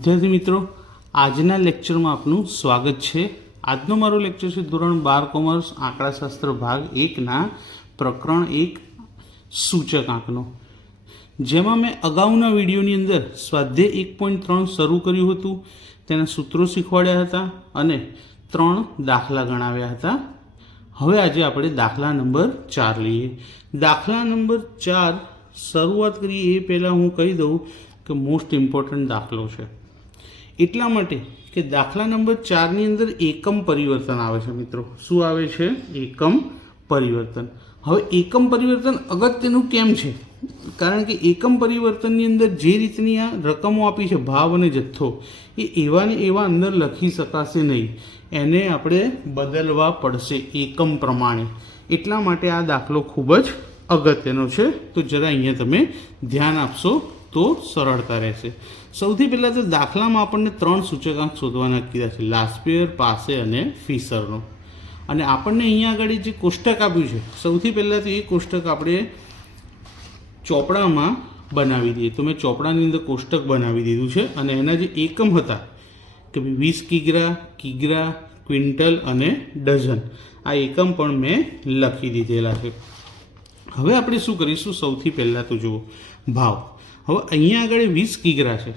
વિદ્યાર્થી મિત્રો, આજના લેક્ચરમાં આપનું સ્વાગત છે। આજનો મારો લેક્ચર છે ધોરણ 12 કોમર્સ આંકડાશાસ્ત્ર ભાગ 1ના પ્રકરણ 1 સૂચક આંકનો, જેમાં મેં અગાઉના વિડીયોની અંદર સ્વાધ્યાય 1.3 શરૂ કર્યું હતું, તેના સૂત્રો શીખવાડ્યા હતા અને 3 દાખલા ગણાવ્યા હતા। હવે આજે આપણે દાખલા નંબર 4 લઈએ। દાખલા નંબર 4 શરૂઆત કરીએ એ પહેલાં હું કહી દઉં કે મોસ્ટ ઇમ્પોર્ટન્ટ દાખલો છે, એટલા માટે કે દાખલા નંબર 4ની અંદર એકમ પરિવર્તન આવે છે। મિત્રો, શું આવે છે? એકમ પરિવર્તન। હવે એકમ પરિવર્તન અગત્યનું કેમ છે? કારણ કે એકમ પરિવર્તનની અંદર જે રીતની આ રકમો આપી છે, ભાવ અને જથ્થો, એ એવા ને એવા અંદર લખી શકાશે નહીં, એને આપણે બદલવા પડશે એકમ પ્રમાણે। એટલા માટે આ દાખલો ખૂબ જ અગત્યનો છે, તો જરા અહીંયા તમે ધ્યાન આપશો તો સરળતા રહેશે। સૌથી પહેલાં તો દાખલામાં આપણને 3 સૂચકાંક શોધવાના કીધા છે, લાસ્પેયર, પાસે અને ફિશરનો। અને આપણને અહીંયા આગળ જે કોષ્ટક આપ્યું છે, સૌથી પહેલાં તો એ કોષ્ટક આપણે ચોપડામાં બનાવી દઈએ। તો મેં ચોપડાની અંદર કોષ્ટક બનાવી દીધું છે અને એના જે એકમ હતા કે 20 કિગ્રા, કિગ્રા, ક્વિન્ટલ અને ડઝન, આ એકમ પણ મેં લખી દીધેલા છે। હવે આપણે શું કરીશું? સૌથી પહેલાં તો જુઓ ભાવ। હવે અહીંયા આગળ 20 કિગ્રા છે,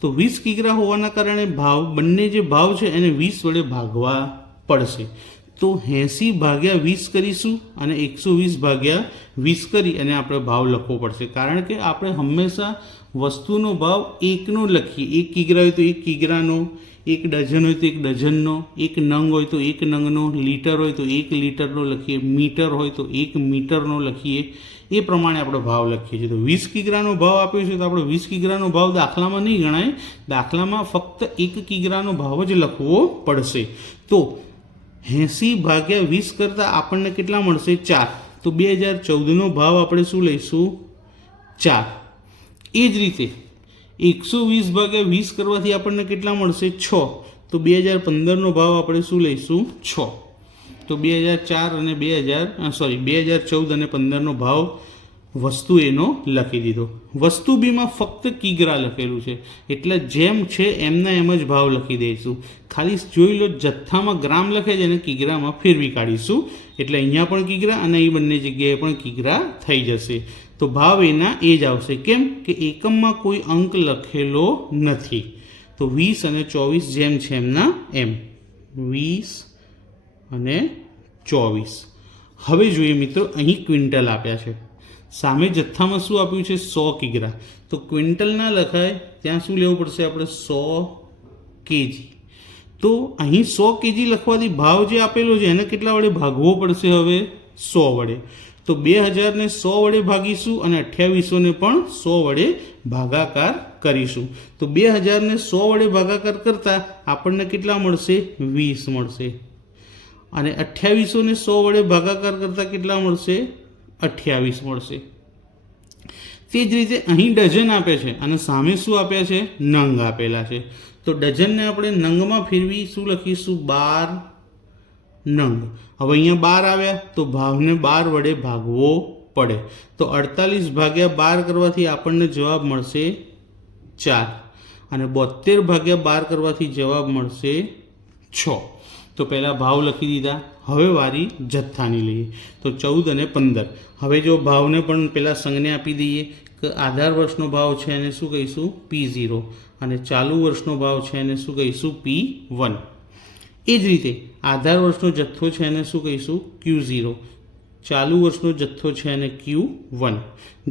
તો 20 કિગ્રા હોવાના કારણે ભાવ, બંને જે ભાવ છે એને 20 વડે ભાગવા પડશે। તો 80 ભાગ્યા 20 કરીશું અને 120 ભાગ્યા 20 કરી અને આપણે ભાવ લખવો પડશે, કારણ કે આપણે હંમેશા વસ્તુનો ભાવ એકનો લખીએ। 1 કિગ્રા હોય તો 1 કિગ્રાનો, 1 ડઝન હોય તો 1 ડઝનનો, 1 નંગ હોય તો 1 નંગનો, લીટર હોય તો 1 લીટરનો લખીએ, મીટર હોય તો 1 મીટરનો લખીએ, એ પ્રમાણે આપણે ભાવ લખીએ છીએ। તો 20 કિગ્રાનો ભાવ આપ્યો છે તો આપણે 20 કિગ્રાનો ભાવ દાખલામાં નહીં ગણાય, દાખલામાં ફક્ત 1 કિગ્રાનો ભાવ જ લખવો પડશે। તો 80 ભાગ્યા 20 કરતાં આપણને કેટલા મળશે? 4। તો 2014નો ભાવ આપણે શું લઈશું? 4। એ જ રીતે 120 ભાગ્યા 20 કરવાથી આપણને કેટલા મળશે? 6। તો 2015નો ભાવ આપણે શું લઈશું? 6। તો 2014 અને 2014 અને 15નો ભાવ વસ્તુ એનો લખી દીધો। વસ્તુ બીમાં ફક્ત કિગ્રા લખેલું છે, એટલે જેમ છે એમના એમ જ ભાવ લખી દઈશું। ખાલી જોઈ લો, જથ્થામાં ગ્રામ લખે છે અને કિગ્રામાં ફેરવી કાઢીશું, એટલે અહીંયા પણ કિગ્રા અને એ બંને જગ્યાએ પણ કિગ્રા થઈ જશે। તો ભાવ એના એ જ આવશે। કેમ કે એકમમાં કોઈ અંક લખેલો નથી, તો 20 અને 24 જેમ છે એમના એમ, 20 અને 24। હવે જોઈએ મિત્રો, અહીં ક્વિન્ટલ આપ્યા છે, સામે જથ્થામાં શું આપ્યું છે? 100 કિગ્રા। તો ક્વિન્ટલ ના લખાય, ત્યાં શું લેવું પડશે આપણે? 100 કેજી। તો અહીં 100 કેજી લખવાથી ભાવ જે આપેલો છે એને કેટલા વડે ભાગવો પડશે? હવે 100 વડે। તો 2000ને 100 વડે ભાગીશું અને 2800ને પણ 100 વડે ભાગાકાર કરીશું। તો 2000ને 100 વડે ભાગાકાર કરતાં આપણને કેટલા મળશે? 20 મળશે। અને 2800ને 100 વડે ભાગાકાર કરતાં કેટલા મળશે? 28 મળશે। તે જ રીતે અહીં ડઝન આપે છે અને સામે શું આપ્યા છે? નંગ આપેલા છે। તો ડઝનને આપણે નંગમાં ફેરવી શું લખીશું? 12 નંગ। હવે અહીંયા 12 આવ્યા તો ભાવને 12 વડે ભાગવો પડે। તો 48 ભાગ્યા 12 કરવાથી આપણને જવાબ મળશે 4 અને 72 ભાગ્યા 12 કરવાથી જવાબ મળશે 6। તો પહેલાં ભાવ લખી દીધા। હવે વારી જથ્થાની લઈએ, તો 14 અને 15। હવે જો ભાવને પણ પહેલાં સંજ્ઞા આપી દઈએ કે આધાર વર્ષનો ભાવ છે એને શું કહીશું? P0 અને ચાલુ વર્ષનો ભાવ છે એને શું કહીશું? P1। એ જ રીતે આધાર વર્ષનો જથ્થો છે એને શું કહીશું? Q0, ચાલુ વર્ષનો જથ્થો છે એને Q1।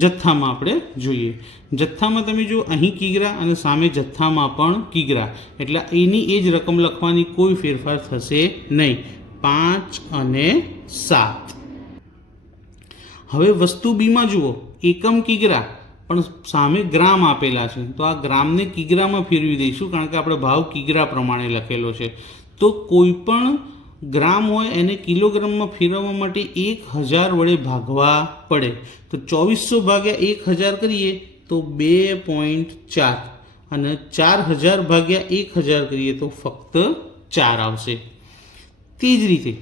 જથ્થામાં આપણે જોઈએ, જથ્થામાં તમે જો અહીં કિગ્રા અને સામે જથ્થામાં પણ કિગ્રા, એટલે એની એ જ રકમ લખવાની, કોઈ ફેરફાર થશે નહીં, 5 અને 7। હવે વસ્તુ બીમાં જુઓ, એકમ કિગ્રા પણ સામે ગ્રામ આપેલા છે, તો આ ગ્રામને કિગ્રામાં ફેરવી દઈશું, કારણ કે આપણે ભાવ કિગ્રા પ્રમાણે લખેલો છે। તો કોઈ પણ ગ્રામ હોય એને કિલોગ્રામમાં ફેરવવા માટે 1000 વડે ભાગવા પડે। તો 2400 ભાગ્યા 1000 કરીએ તો 2.4 અને 4000 ભાગ્યા 1000 કરીએ તો ફક્ત 4 આવશે। તે જ રીતે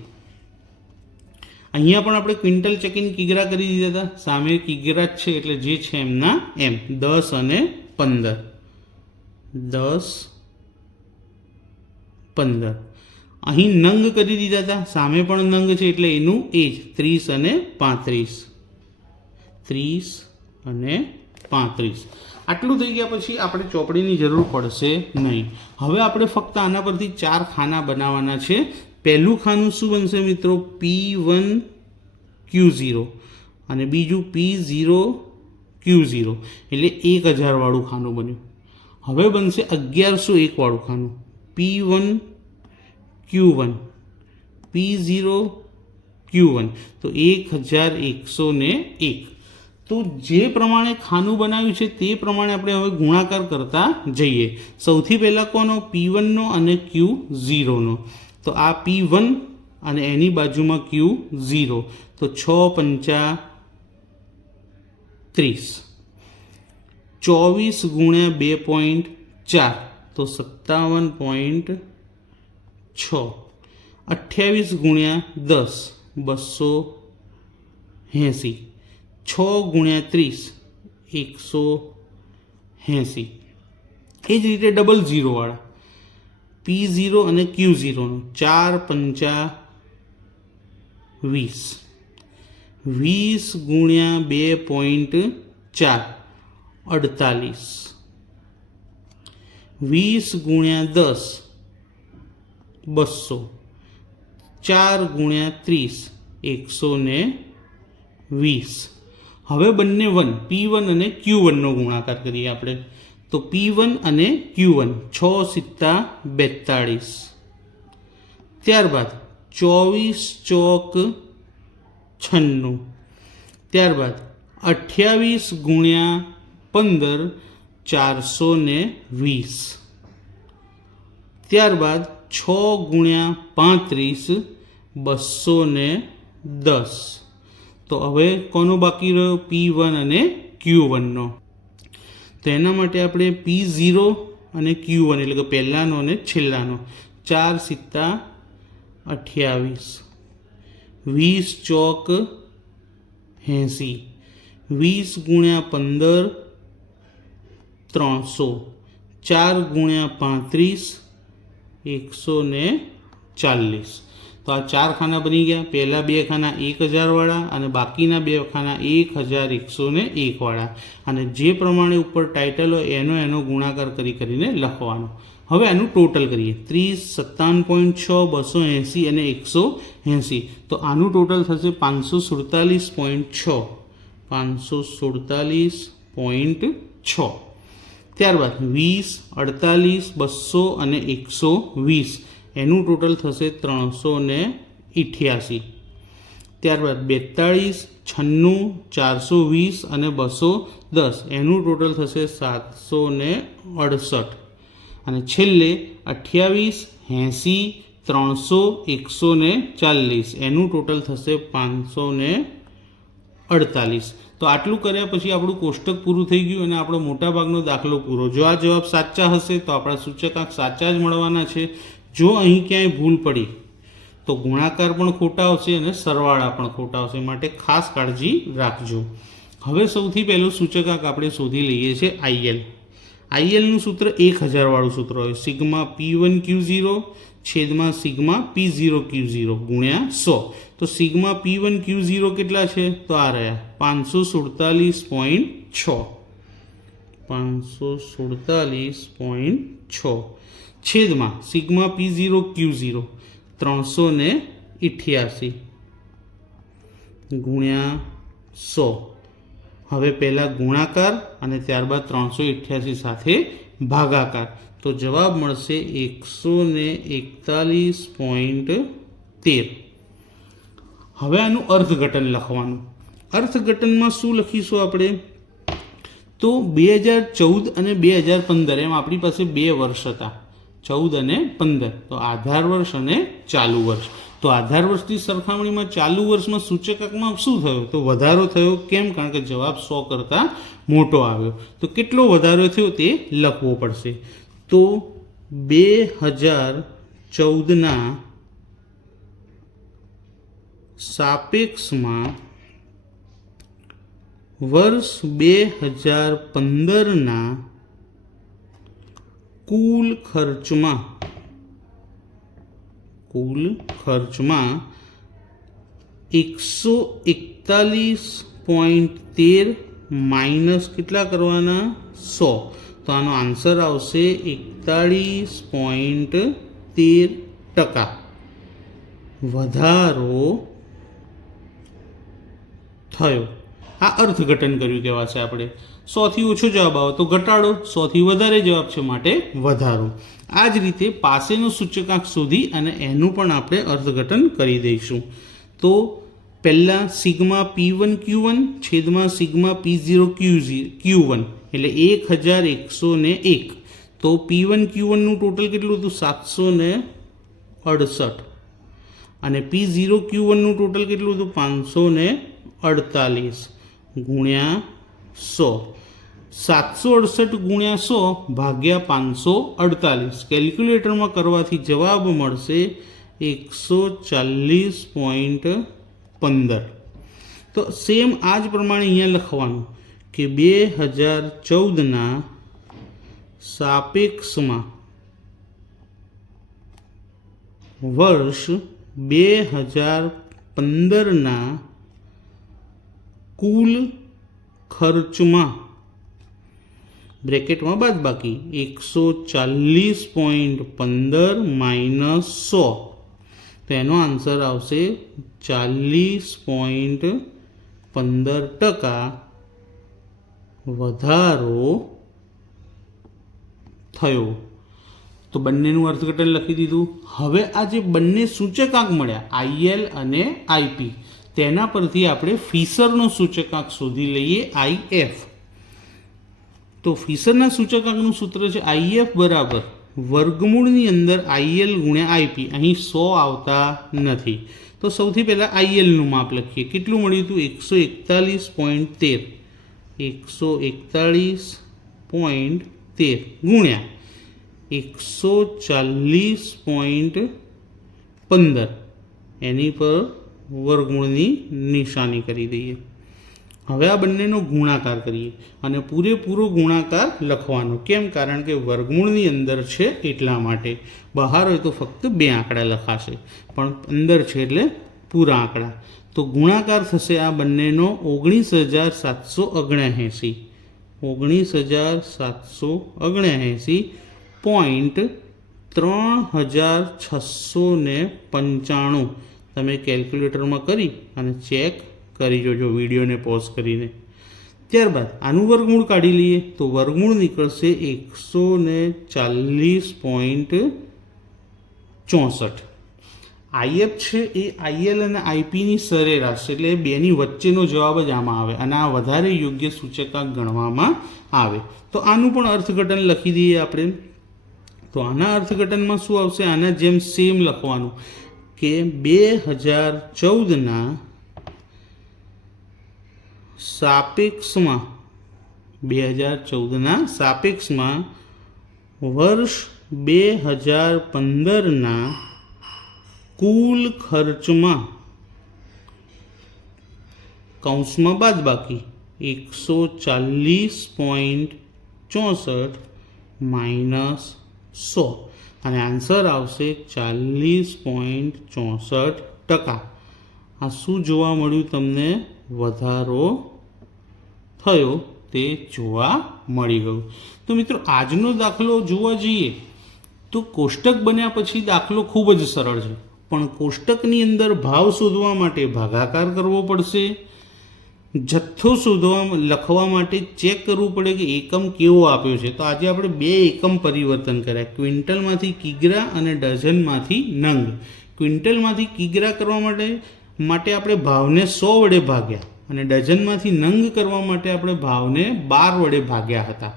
અહીંયા પણ આપણે ક્વિન્ટલ ચેકિંગ કિગ્રા કરી દીધા હતા, સામે કિગ્રા જ છે એટલે જે છે એમના એમ, 10 અને 15, 10, 15. અહીં નંગ કરી દીધા હતા, સામે પણ નંગ છે એટલે એનું એ જ 30 અને 35. 30 અને 35. આટલું થઈ ગયા પછી આપણે ચોપડીની જરૂર પડશે નહીં. હવે આપણે ફક્ત આના પરથી 4 ખાના બનાવવાના છે. પહેલું ખાનું શું બનશે મિત્રો? P1Q0 અને બીજું P0Q0 એટલે 1000 વાળું ખાનું બન્યું. હવે બનશે 1101 વાળું ખાનું P1Q1 P0Q1 તો 1101. તો જે પ્રમાણે ખાનું બનાવ્યું છે તે પ્રમાણે આપણે હવે ગુણાકાર કરતા જઈએ. સૌથી પહેલાં કોનો? P1નો અને Q0નો. તો આ P1 અને એની બાજુમાં Q0 તો 6 પંચા 30. 24 ગુણ્યા 2.4 તો 57.6. 28 ગુણ્યા 10 280. 6 ગુણ્યા 30 180. એ જ રીતે ડબલ ઝીરોવાળા P0 અને Q0નો 4 પંચા 20. 20 ગુણ્યા 2.4 48. 20 ગુણ્યા 10 200. 4 ગુણ્યા 30 120. હવે બંને P1 અને Q1નો ગુણાકાર કરીએ આપણે. તો P1 અને Q1 6 સિત્તા 42. ત્યારબાદ 24 ચોક 96. ત્યારબાદ 28 ગુણ્યા 15 420. ત્યારબાદ 6 ગુણ્યા 35 210. તો હવે કોનો બાકી રહ્યો? P1 અને Q1નો. તો એના માટે આપણે P0 અને Q1 એટલે કે પહેલાંનો અને છેલ્લાનો 4 સિત્તા 28. 20 ચોક 80. 20 ગુણ્યા 15 300. 4 ગુણ્યા 35 140. તો આ 4 ખાના બની ગયા. પહેલા 2 ખાના 1000 વાળા અને બાકીના 2 ખાના 1101 વાળા. અને જે પ્રમાણે ઉપર ટાઇટલ હોય એનો ગુણાકાર કરીને લખવાનો. હવે આનું ટોટલ કરીએ. 30, 57.6, 280 અને 180. તો આનું ટોટલ થશે 547.6. 547.6. ત્યારબાદ 20, 48, 200 અને 120. એનું ટોટલ થશે 388. ત્યારબાદ 42, 96, 420 અને 210. એનું ટોટલ થશે 768. અને છેલ્લે 28, 80, 300, 140. એનું ટોટલ થશે 548. તો આટલું કર્યા પછી આપણું કોષ્ટક પૂરું થઈ ગયું અને આપણો મોટાભાગનો દાખલો પૂરો. જો આ જવાબ સાચા હશે તો આપણા સૂચકાંક સાચા જ મળવાના છે. જો અહીં ક્યાંય ભૂલ પડી તો ગુણાકાર પણ ખોટા આવશે અને સરવાળા પણ ખોટા આવશે, માટે ખાસ કાળજી રાખજો. હવે સૌથી પહેલું સૂચકાંક આપણે શોધી લઈએ છીએ IL. ILનું સૂત્ર 1000 વાળું સૂત્ર હોય. સિગ્મા P1Q0 છેદમાં સિગ્મા P0Q0 ગુણ્યા 100. તો સિગ્મા P1Q0 કેટલા છે? તો આ રહ્યા 547.6. 547.6 છેદમાં સિગ્મા P0Q0 388 ગુણ્યા 100. હવે પહેલાં ગુણાકાર અને ત્યારબાદ 388 સાથે ભાગાકાર. તો જવાબ મળશે 141.13. હવે આનું અર્થઘટન લખવાનું. અર્થઘટનમાં શું લખીશું આપણે? તો 2014 અને 2015 એમ આપણી પાસે 2 વર્ષ હતા, 14 અને 15. તો આધાર વર્ષ અને ચાલુ વર્ષ. તો આધાર વર્ષની સરખામણીમાં ચાલુ વર્ષમાં સૂચકાંકમાં શું થયો? તો વધારો થયો. કેમ? કારણ કે જવાબ 100 કરતાં મોટો આવ્યો. તો કેટલો વધારો થયો તે લખવો પડશે. તો 2014ના સાપેક્ષમાં વર્ષ 2015ના કુલ ખર્ચમાં 141.13 માઇનસ કેટલા કરવાના 100, તો આનો આન્સર આવશે 41.13% વધારો થયો. આ અર્થઘટન કર્યું કહેવાશે. આપણે 100થી ઓછો જવાબ આવે તો ઘટાડો, 100થી વધારે જવાબ છે માટે વધારો. આ જ રીતે પાસેનો સૂચકાંક શોધી અને એનું પણ આપણે અર્થઘટન કરી દઈશું. તો પહેલાં સિગ્મા P1 Q1 છેદમાં સિગ્મા P0 Q1 એટલે 1101. તો P1 Q1નું ટોટલ કેટલું હતું 768 અને P0 Q1નું ટોટલ કેટલું હતું 548 ગુણ્યા 100. 768 ગુણ્યા 100 ભાગ્યા 548 કેલ્ક્યુલેટરમાં કરવાથી જવાબ મળશે 140.15. તો સેમ આ જ પ્રમાણે અહીંયા લખવાનું કે 2014ના સાપેક્ષમાં વર્ષ 2015ના કુલ ખર્ચમાં બ્રેકેટમાં બાદબાકી 140.15 માઇનસ 100, તો એનો આન્સર આવશે 40.15% વધારો થયો. તો બંનેનું અર્થઘટન લખી દીધું. હવે આ જે બંને સૂચકાંક મળ્યા IL અને IP, તેના પરથી આપણે ફિશરનો સૂચકાંક શોધી લઈએ IF. તો ફિશરના સૂચકાંકનું સૂત્ર છે IF બરાબર વર્ગમૂળની અંદર IL ગુણ્યા IP. અહીં 100 આવતા નથી, તો સૌથી પહેલાં ILનું માપ લખીએ. કેટલું મળ્યું હતું 141.13 ગુણ્યા 140.15 એની પર વર્ગમૂળની નિશાની કરી દઈએ. હવે આ બંનેનો ગુણાકાર કરીએ અને પૂરેપૂરો ગુણાકાર લખવાનો. કેમ? કારણ કે વર્ગમૂળની અંદર છે એટલા માટે. બહાર હોય તો ફક્ત 2 આંકડા લખાશે, પણ અંદર છે એટલે પૂરા આંકડા. તો ગુણાકાર થશે આ બંનેનો 19,779.3695 તમે કેલ્ક્યુલેટરમાં કરી અને ચેક કરી જોજો વિડીયોને પોઝ કરીને. ત્યારબાદ આનું વર્ગમૂળ કાઢી લઈએ તો વર્ગમૂળ નીકળશે 140.64. IF છે એ IL અને IPની સરેરાશ એટલે બેની વચ્ચેનો જવાબ જ આમાં આવે અને આ વધારે યોગ્ય સૂચકાંક ગણવામાં આવે. તો આનું પણ અર્થઘટન લખી દઈએ આપણે. તો આના અર્થઘટનમાં શું આવશે? આના જેમ સેમ લખવાનું કે 2014ના સાપેક્ષમાં વર્ષ 2015ના કુલ ખર્ચમાં કૌંસમાં બાદબાકી 140.64 માઇનસ 100 અને આન્સર આવશે 40.64%. આ શું જોવા મળ્યું તમને? વધારો થયો તે જોવા મળી ગયું. તો મિત્રો આજનો દાખલો જોવા જઈએ તો કોષ્ટક બન્યા પછી દાખલો ખૂબ જ સરળ છે, પણ કોષ્ટકની અંદર ભાવ શોધવા માટે ભાગાકાર કરવો પડશે. જથ્થો લખવા માટે ચેક કરવું પડે કે એકમ કેવો આપ્યો છે. તો આજે આપણે 2 એકમ પરિવર્તન કર્યા, ક્વિન્ટલમાંથી કિગ્રા અને ડઝનમાંથી નંગ. ક્વિન્ટલમાંથી કિગ્રા કરવા માટે આપણે ભાવને 100 વડે ભાગ્યા અને ડઝનમાંથી નંગ કરવા માટે આપણે ભાવને 12 વડે ભાગ્યા હતા.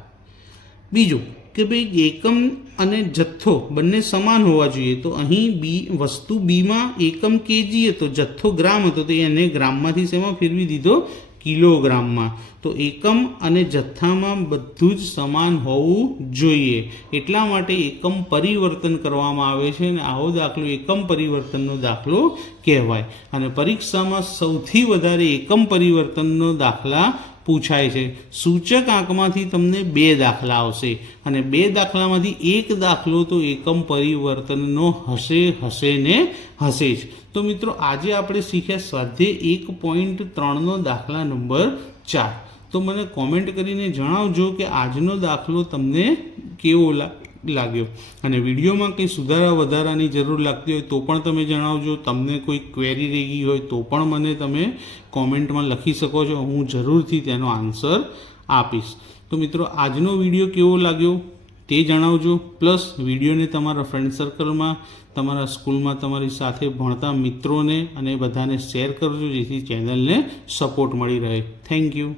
બીજું કે ભાઈ એકમ અને જથ્થો બંને સમાન હોવા જોઈએ. તો અહીં વસ્તુ બીમાં એકમ કેજી હતો, જથ્થો ગ્રામ હતો, તો એને ગ્રામમાંથી શેમાં ફેરવી દીધો? કિલોગ્રામમાં. તો એકમ અને જથ્થામાં બધું જ સમાન હોવું જોઈએ. એટલા માટે એકમ પરિવર્તન કરવામાં આવે છે અને આવો દાખલો એકમ પરિવર્તનનો દાખલો કહેવાય. અને પરીક્ષામાં સૌથી વધારે એકમ પરિવર્તનનો દાખલા પૂછાય છે. સૂચક આંકમાંથી તમને 2 દાખલા આવશે અને 2 દાખલામાંથી એક દાખલો તો એકમ પરિવર્તનનો હશે ને હશે જ. તો મિત્રો આજે આપણે શીખ્યા સ્વાધ્યાય 1.3નો દાખલા નંબર 4. તો મને કોમેન્ટ કરીને જણાવજો કે આજનો દાખલો તમને કેવો લાગ્યો અને વિડીયોમાં કંઈ સુધારા વધારાની જરૂર લાગતી હોય તો પણ તમે જણાવજો. તમને કોઈ ક્વેરી રહી ગઈ હોય તો પણ મને તમે કોમેન્ટમાં લખી શકો છો. હું જરૂરથી તેનો આન્સર આપીશ. તો મિત્રો આજનો વિડીયો કેવો લાગ્યો તે જણાવજો. પ્લસ વિડીયોને તમારા ફ્રેન્ડ સર્કલમાં, તમારા સ્કૂલમાં તમારી સાથે ભણતા મિત્રોને અને બધાને શેર કરજો જેથી ચેનલને સપોર્ટ મળી રહે. Thank you.